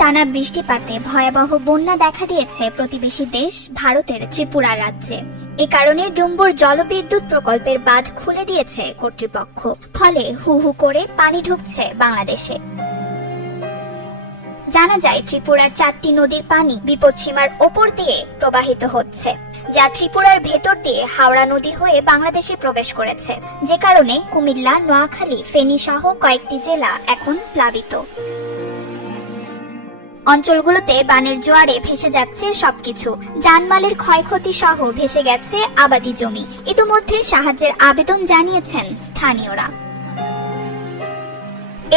টানা বৃষ্টিপাতে ভয়াবহ বন্যা দেখা দিয়েছে প্রতিবেশী দেশ ভারতের ত্রিপুরা রাজ্যে। এ কারণে ডুম্বুর জলবিদ্যুৎ প্রকল্পের বাঁধ খুলে দিয়েছে কর্তৃপক্ষ। ফলে হু হু করে পানি ঢুকছে বাংলাদেশে। জানা যায়, ত্রিপুরার 4টি নদীর পানি বিপদসীমার ওপর দিয়ে প্রবাহিত হচ্ছে, যা ত্রিপুরার ভেতর দিয়ে হাওড়া নদী হয়ে বাংলাদেশে প্রবেশ করেছে, যে কারণে কুমিল্লা, নোয়াখালী, ফেনী সহ কয়েকটি জেলা এখন প্লাবিত। অঞ্চলগুলোতে বানের জোয়ারে ভেসে যাচ্ছে সবকিছু। জানমালের ক্ষয়ক্ষতি সহ ভেসে গেছে আবাদি জমি। ইতিমধ্যে সাহায্যের আবেদন জানিয়েছেন স্থানীয়রা।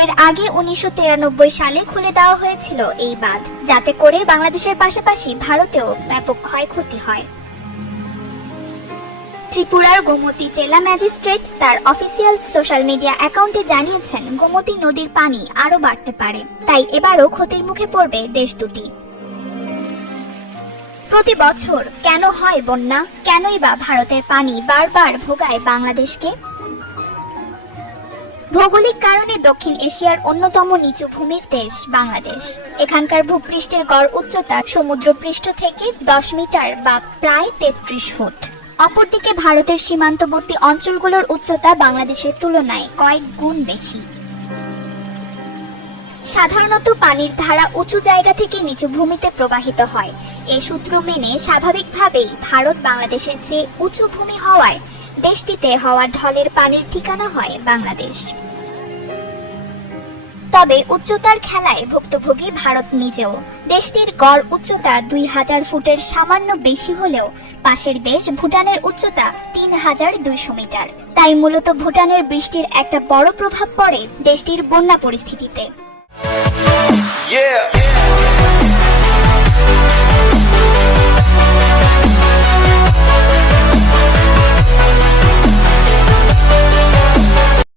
এর আগে 1993 সালে খুলে দেওয়া হয়েছিল এই বাঁধ, যাতে করে বাংলাদেশের পাশাপাশি ভারতেও ব্যাপক ক্ষয়ক্ষতি হয়। ত্রিপুরার গোমতী জেলা ম্যাজিস্ট্রেট তার অফিসিয়াল সোশ্যাল মিডিয়া অ্যাকাউন্টে জানিয়েছেন, গোমতী নদীর পানি আরো বাড়তে পারে, তাই এবারও ক্ষতির মুখে পড়বে দেশ দুটি। প্রতি বছর কেন হয় বন্যা? কেনই বা ভারতের পানি বারবার ভোগায় বাংলাদেশকে? ভৌগোলিক কারণে দক্ষিণ এশিয়ার অন্যতম নিচু ভূমির দেশ বাংলাদেশ। এখানকার ভূপৃষ্ঠের গড় উচ্চতা সমুদ্রপৃষ্ঠ থেকে 10 মিটার বা প্রায় 33 ফুট। অপরদিকে ভারতের সীমান্তবর্তী অঞ্চলগুলোর উচ্চতা বাংলাদেশের তুলনায় কয়েক গুণ বেশি। সাধারণত পানির ধারা উঁচু জায়গা থেকে নিচু ভূমিতে প্রবাহিত হয়। এই সূত্র মেনে স্বাভাবিকভাবেই ভারত বাংলাদেশের চেয়ে উঁচু ভূমি হওয়ায় দেশটিতে হওয়া ঢলের পানির ঠিকানা হয় বাংলাদেশ। তবে উচ্চতার খেলায় ভুক্তভোগী ভারত নিজেও। দেশটির গড় উচ্চতা 2000 ফুটের সামান্য বেশি হলেও পাশের দেশ ভুটানের উচ্চতা 3200 মিটার। তাই মূলত ভুটানের বৃষ্টির একটা বড় প্রভাব পড়ে দেশটির বন্যা পরিস্থিতিতে।